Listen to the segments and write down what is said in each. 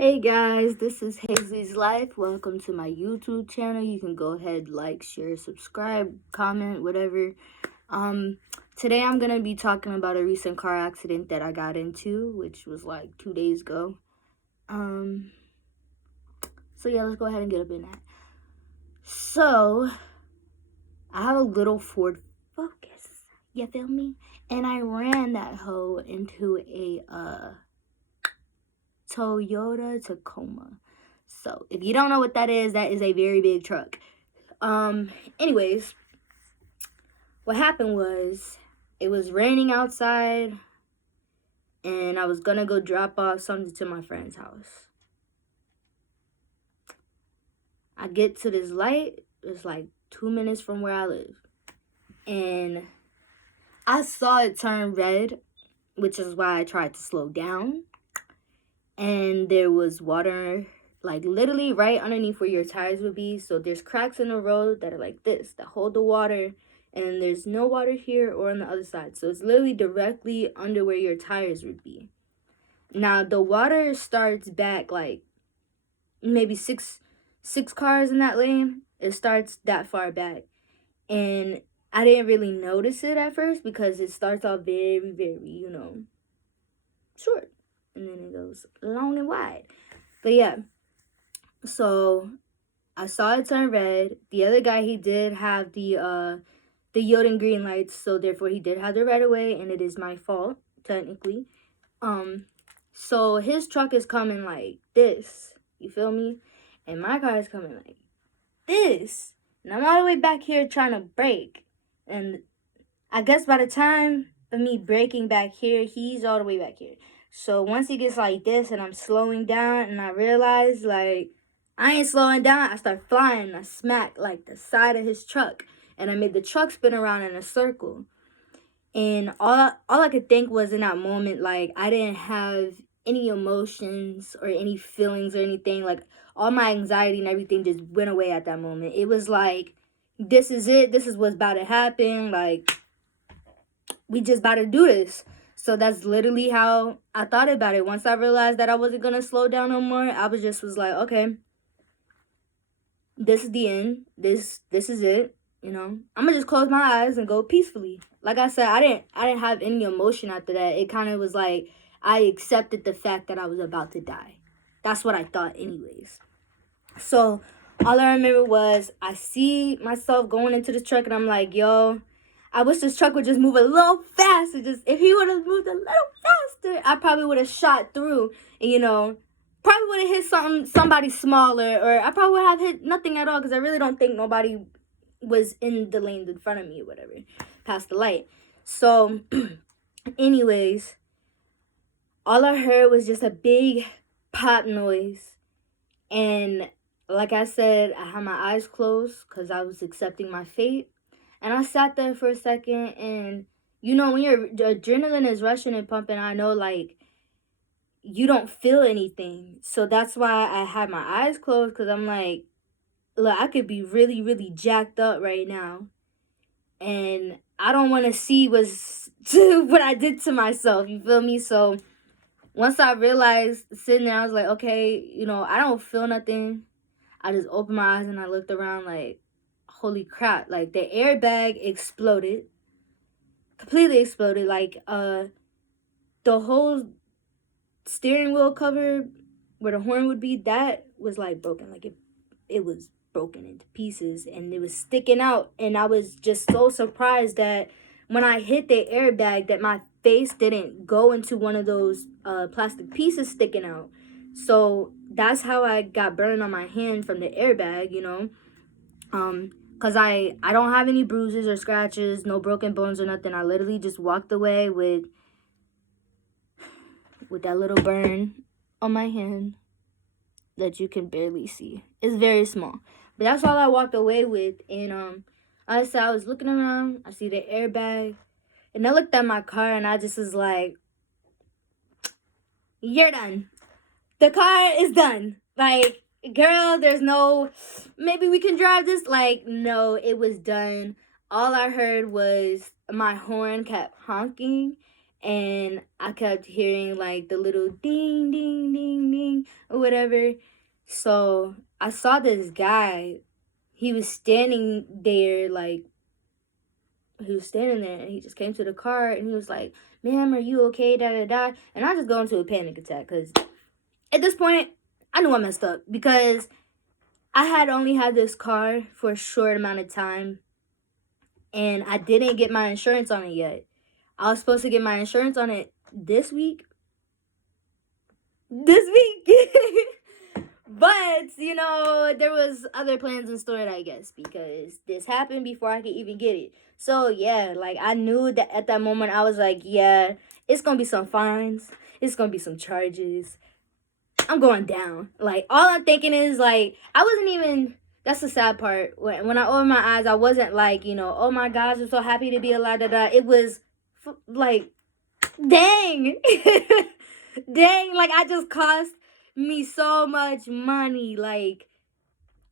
Hey guys, this is Hazley's Life. Welcome to my YouTube channel. You can go ahead, like, share, subscribe, comment, whatever. Today I'm gonna be talking about a recent car accident that I got into, which was like 2 days ago. So yeah, let's go ahead and get up in that. So I have a little Ford Focus. You feel me? And I ran that hoe into a Toyota Tacoma. So if you don't know what that is a very big truck. Anyways, what happened was it was raining outside and I was gonna go drop off something to my friend's house. I get to this light, it's like 2 minutes from where I live. And I saw it turn red, which is why I tried to slow down. And there was water like literally right underneath where your tires would be. So there's cracks in the road that are like this, that hold the water, and there's no water here or on the other side. So it's literally directly under where your tires would be. Now the water starts back like maybe six cars in that lane. It starts that far back. And I didn't really notice it at first because it starts off very, very, short. And then it goes long and wide. But yeah, so I saw it turn red. The other guy, he did have the yield and green lights, so therefore he did have the right of way, and it is my fault technically. So his truck is coming like this, you feel me? And my car is coming like this, and I'm all the way back here trying to brake. And I guess by the time of me braking back here, he's all the way back here. So once he gets like this, and I'm slowing down, and I realize like I ain't slowing down, I start flying. I smack like the side of his truck, and I made the truck spin around in a circle. And all I could think was in that moment, like I didn't have any emotions or any feelings or anything. Like all my anxiety and everything just went away at that moment. It was like, this is it. This is what's about to happen. Like we just about to do this. So that's literally how I thought about it. Once I realized that I wasn't gonna slow down no more, I was like, okay, this is the end. This is it. I'm gonna just close my eyes and go peacefully. Like I said, I didn't have any emotion after that. It kind of was like I accepted the fact that I was about to die. That's what I thought, anyways. So all I remember was I see myself going into the truck, and I'm like, yo, I wish this truck would just move a little faster. Just if he would have moved a little faster, I probably would have shot through. And probably would have hit somebody smaller, or I probably would have hit nothing at all because I really don't think nobody was in the lane in front of me or whatever, past the light. So, anyways, all I heard was just a big pop noise, and like I said, I had my eyes closed because I was accepting my fate. And I sat there for a second, and when your adrenaline is rushing and pumping, I know like you don't feel anything. So that's why I had my eyes closed, because I'm like, look, I could be really, really jacked up right now. And I don't want to see what I did to myself. You feel me? So once I realized, sitting there, I was like, okay, I don't feel nothing. I just opened my eyes and I looked around like, holy crap. Like the airbag exploded. Completely exploded. Like the whole steering wheel cover where the horn would be, that was like broken. Like it was broken into pieces, and it was sticking out. And I was just so surprised that when I hit the airbag, that my face didn't go into one of those plastic pieces sticking out. So that's how I got burned on my hand from the airbag, because I don't have any bruises or scratches, no broken bones or nothing. I literally just walked away with that little burn on my hand that you can barely see. It's very small, but that's all I walked away with. And I said, I was looking around, I see the airbag, and I looked at my car, and I just was like, you're done. The car is done. Like, girl, there's no, maybe we can drive this. Like, no, it was done. All I heard was my horn kept honking, and I kept hearing like the little ding, ding, ding, ding. or whatever. So I saw this guy. He was standing there, like, he was standing there, and he just came to the car, and he was like, ma'am, are you okay, da da da. And I just go into a panic attack, because at this point, I knew I messed up, because I had only had this car for a short amount of time, and I didn't get my insurance on it yet. I was supposed to get my insurance on it this week. But, you know, there was other plans in store, I guess, because this happened before I could even get it. So, yeah, like, I knew that at that moment, I was like, yeah, it's going to be some fines. It's going to be some charges. I'm going down. Like, all I'm thinking is, like, I wasn't even, that's the sad part. When I opened my eyes, I wasn't like, you know, oh my gosh, I'm so happy to be alive. It was, like, dang. Dang, like, I just cost me so much money. Like,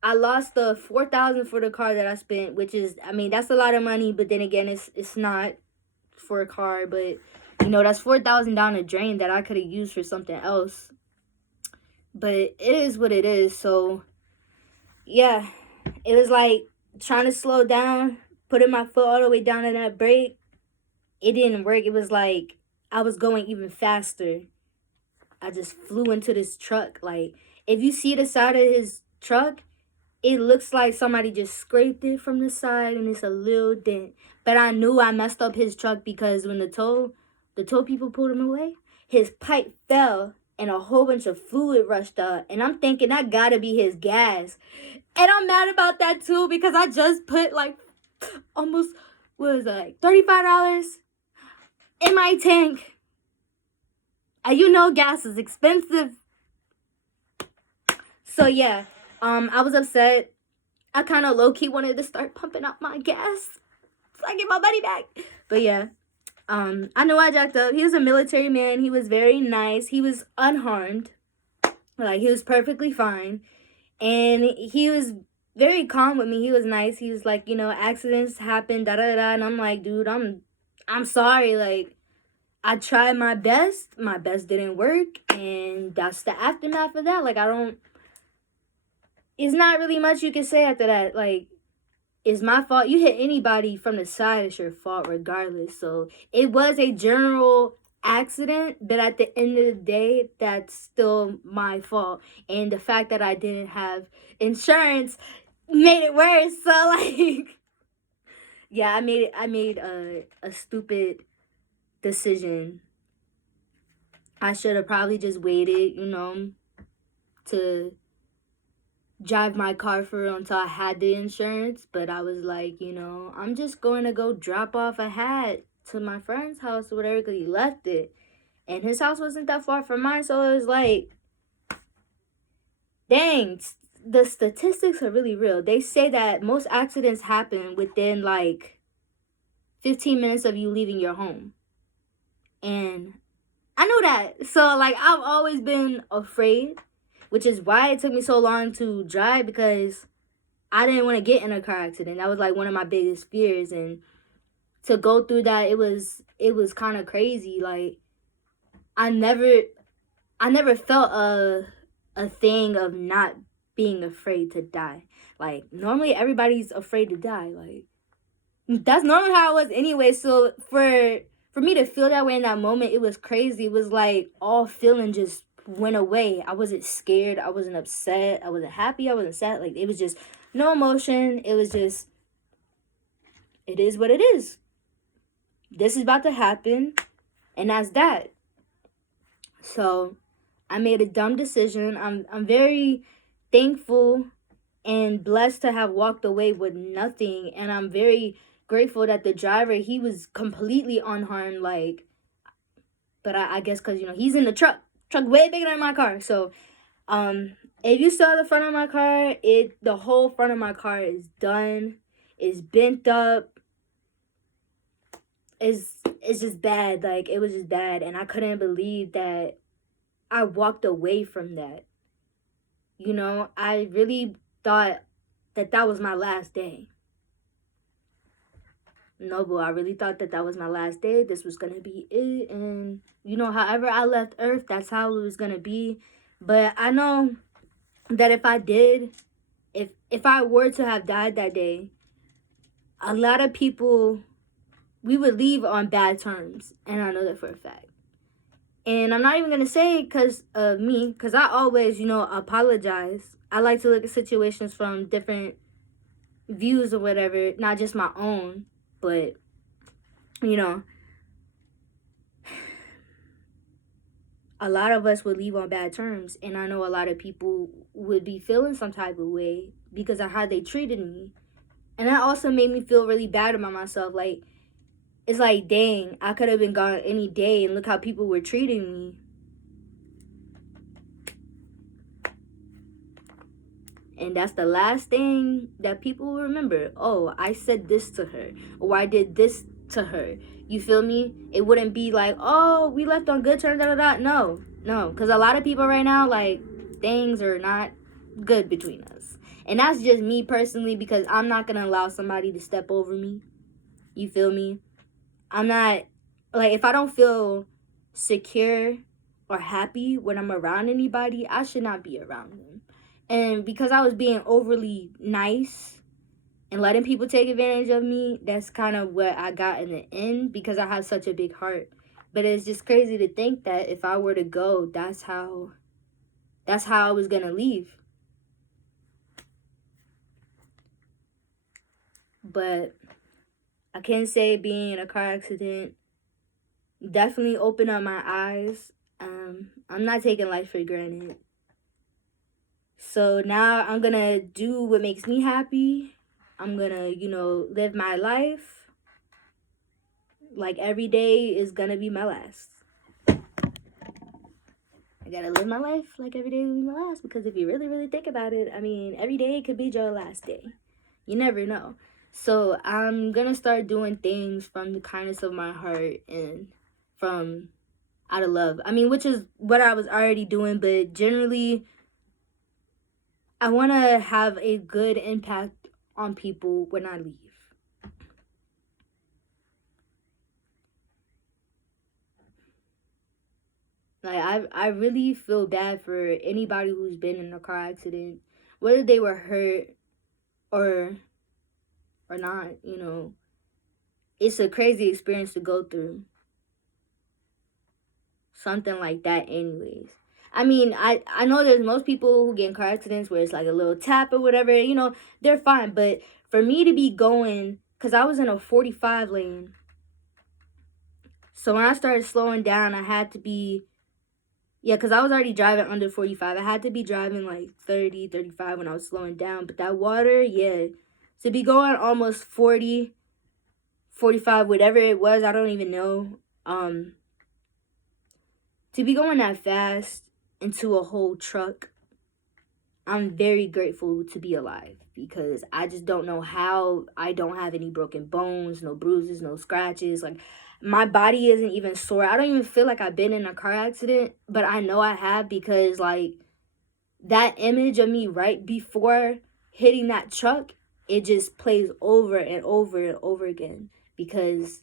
I lost the $4,000 for the car that I spent, which is, I mean, that's a lot of money, but then again, it's not for a car, but, you know, that's $4,000 down the drain that I could have used for something else. But it is what it is. So, yeah, it was like trying to slow down, putting my foot all the way down in that brake. It didn't work. It was like I was going even faster. I just flew into this truck. Like, if you see the side of his truck, it looks like somebody just scraped it from the side, and it's a little dent. But I knew I messed up his truck, because when the tow people pulled him away, his pipe fell and a whole bunch of fluid rushed out. And I'm thinking that gotta be his gas. And I'm mad about that too, because I just put like almost, what was that, like $35 in my tank. And you know gas is expensive. So yeah, I was upset. I kind of low-key wanted to start pumping up my gas so I get my money back. But yeah, I know I jacked up. He was a military man. He was very nice. He was unharmed. Like, he was perfectly fine. And he was very calm with me. He was nice. He was like, you know, accidents happen, da-da-da. And I'm like, dude, I'm sorry. Like, I tried my best. My best didn't work. And that's the aftermath of that. Like, it's not really much you can say after that. Like, it's my fault. You hit anybody from the side, it's your fault regardless. So it was a general accident, but at the end of the day, that's still my fault. And the fact that I didn't have insurance made it worse. So, like, yeah, I made a stupid decision. I should have probably just waited, you know, to drive my car for real until I had the insurance. But I was like, you know, I'm just going to go drop off a hat to my friend's house or whatever, because he left it. And his house wasn't that far from mine. So it was like, dang, the statistics are really real. They say that most accidents happen within like 15 minutes of you leaving your home. And I know that. So, like, I've always been afraid, which is why it took me so long to drive, because I didn't want to get in a car accident. That was like one of my biggest fears. And to go through that, it was kind of crazy. Like, I never felt a thing of not being afraid to die. Like, normally everybody's afraid to die. Like, that's normally how it was anyway. So for me to feel that way in that moment, it was crazy. It was like all feeling just went away. I wasn't scared. I wasn't upset. I wasn't happy. I wasn't sad. Like, it was just no emotion. It was just, it is what it is. This is about to happen, and that's that. So I made a dumb decision. I'm very thankful and blessed to have walked away with nothing, and I'm very grateful that the driver, he was completely unharmed. Like, but I guess because, you know, he's in the truck way bigger than my car. So if you saw the front of my car, the whole front of my car is done. It's bent up. It's just bad. Like, it was just bad, and I couldn't believe that I walked away from that. You know, I really thought that was my last day. No, boo, I really thought that was my last day. This was gonna be it. And, you know, however I left Earth, that's how it was gonna be. But I know that if I did, if I were to have died that day, a lot of people, we would leave on bad terms, and I know that for a fact. And I'm not even gonna say because of me, because I always, apologize. I like to look at situations from different views or whatever, not just my own, but a lot of us would leave on bad terms, and I know a lot of people would be feeling some type of way because of how they treated me. And that also made me feel really bad about myself. Like, it's like, dang, I could have been gone any day, and look how people were treating me. And that's the last thing that people will remember. Oh, I said this to her, or I did this to her. You feel me? It wouldn't be like, oh, we left on good terms, da da da. No, because a lot of people right now, like, things are not good between us. And that's just me personally, because I'm not gonna allow somebody to step over me. You feel me? I'm not, like, if I don't feel secure or happy when I'm around anybody, I should not be around them. And because I was being overly nice and letting people take advantage of me, that's kind of what I got in the end, because I have such a big heart. But it's just crazy to think that if I were to go, that's how I was gonna leave. But I can say being in a car accident definitely opened up my eyes. I'm not taking life for granted. So now I'm gonna do what makes me happy. I'm gonna, live my life like every day is gonna be my last. I gotta live my life like every day will be my last, because if you really, really think about it, I mean, every day could be your last day. You never know. So I'm gonna start doing things from the kindness of my heart and from out of love. I mean, which is what I was already doing, but generally, I want to have a good impact on people when I leave. Like, I really feel bad for anybody who's been in a car accident, whether they were hurt or not. It's a crazy experience to go through something like that anyways. I mean, I know there's most people who get in car accidents where it's like a little tap or whatever, they're fine. But for me to be going, because I was in a 45 lane, so when I started slowing down, I had to be, because I was already driving under 45. I had to be driving like 30, 35 when I was slowing down. But that water, to be going almost 40, 45, whatever it was, I don't even know. To be going that fast into a whole truck, I'm very grateful to be alive, because I just don't know how I don't have any broken bones, no bruises, no scratches. Like, my body isn't even sore. I don't even feel like I've been in a car accident, but I know I have, because, like, that image of me right before hitting that truck, it just plays over and over and over again, because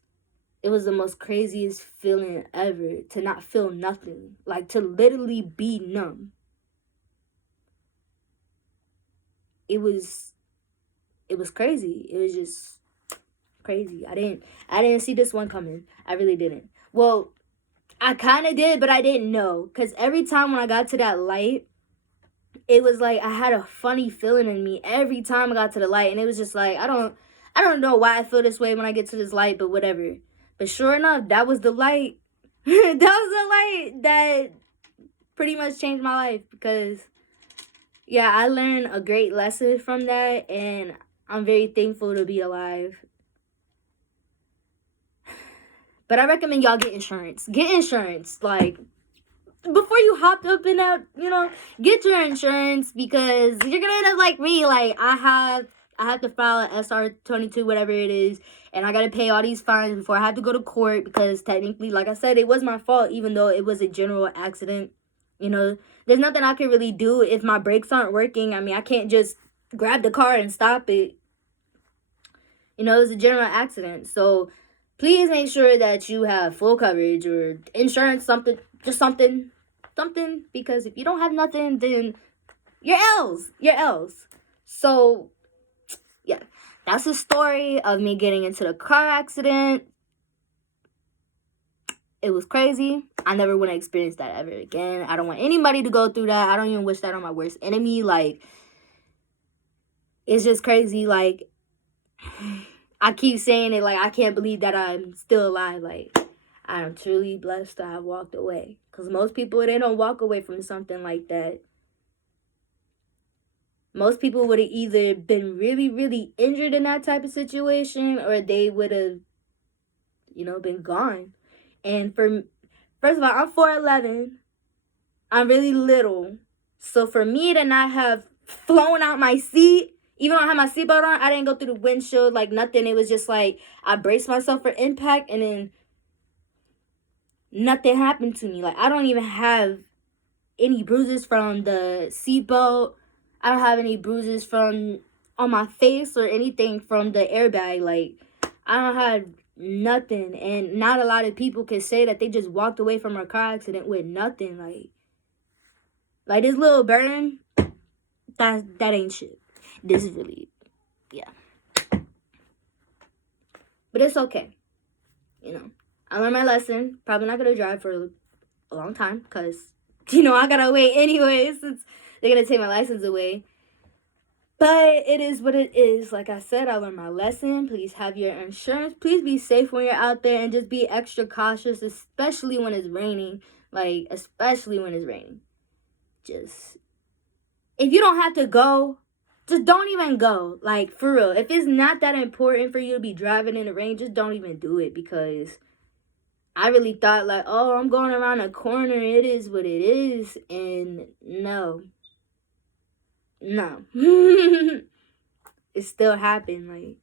it was the most craziest feeling ever to not feel nothing, like to literally be numb. It was crazy. It was just crazy. I didn't see this one coming. I really didn't. Well, I kind of did, but I didn't know, because every time when I got to that light, it was like I had a funny feeling in me every time I got to the light, and it was just like, I don't know why I feel this way when I get to this light, but whatever. But sure enough, that was the light. That was the light that pretty much changed my life, because I learned a great lesson from that, and I'm very thankful to be alive. But I recommend y'all get insurance. Get insurance. Like, before you hopped up in that, get your insurance, because you're gonna end up like me. Like, I have to file an SR22, whatever it is, and I gotta pay all these fines before I have to go to court, because technically, like I said, it was my fault, even though it was a general accident. There's nothing I can really do if my brakes aren't working. I mean, I can't just grab the car and stop it. It was a general accident. So please make sure that you have full coverage or insurance, something, just something. something, because if you don't have nothing, then you're L's. You're L's. So, yeah. That's the story of me getting into the car accident. It was crazy. I never want to experience that ever again. I don't want anybody to go through that. I don't even wish that on my worst enemy. Like, it's just crazy. Like, I keep saying it, like, I can't believe that I'm still alive. Like, I am truly blessed to have walked away. Because most people, they don't walk away from something like that. Most people would have either been really, really injured in that type of situation, or they would have, been gone. And first of all, I'm 4'11". I'm really little. So for me to not have flown out my seat, even though I had my seatbelt on, I didn't go through the windshield, like nothing. It was just like I braced myself for impact, and then nothing happened to me. Like, I don't even have any bruises from the seatbelt. I don't have any bruises on my face or anything from the airbag. Like, I don't have nothing. And not a lot of people can say that they just walked away from a car accident with nothing. Like this little burn, that ain't shit. This is really, yeah. But it's okay. I learned my lesson. Probably not going to drive for a long time because, I got to wait anyway since they're going to take my license away. But it is what it is. Like I said, I learned my lesson. Please have your insurance. Please be safe when you're out there and just be extra cautious, especially when it's raining. Like, especially when it's raining. Just, if you don't have to go, just don't even go. Like, for real. If it's not that important for you to be driving in the rain, just don't even do it, because I really thought, like, oh, I'm going around a corner. It is what it is. And no. It still happened. Like,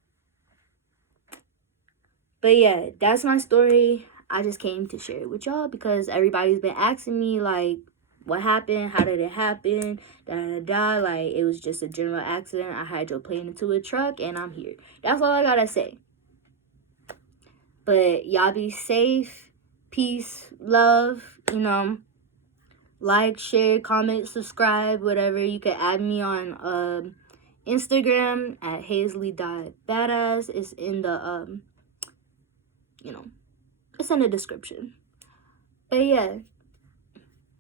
but yeah, that's my story. I just came to share it with y'all because everybody's been asking me, like, what happened? How did it happen? Like, it was just a general accident. I hydroplaned into a truck and I'm here. That's all I gotta say. But y'all be safe. Peace, love, like, share, comment, subscribe, whatever. You can add me on Instagram at hazley.badass. It's in the it's in the description. But yeah,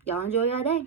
y'all enjoy your day.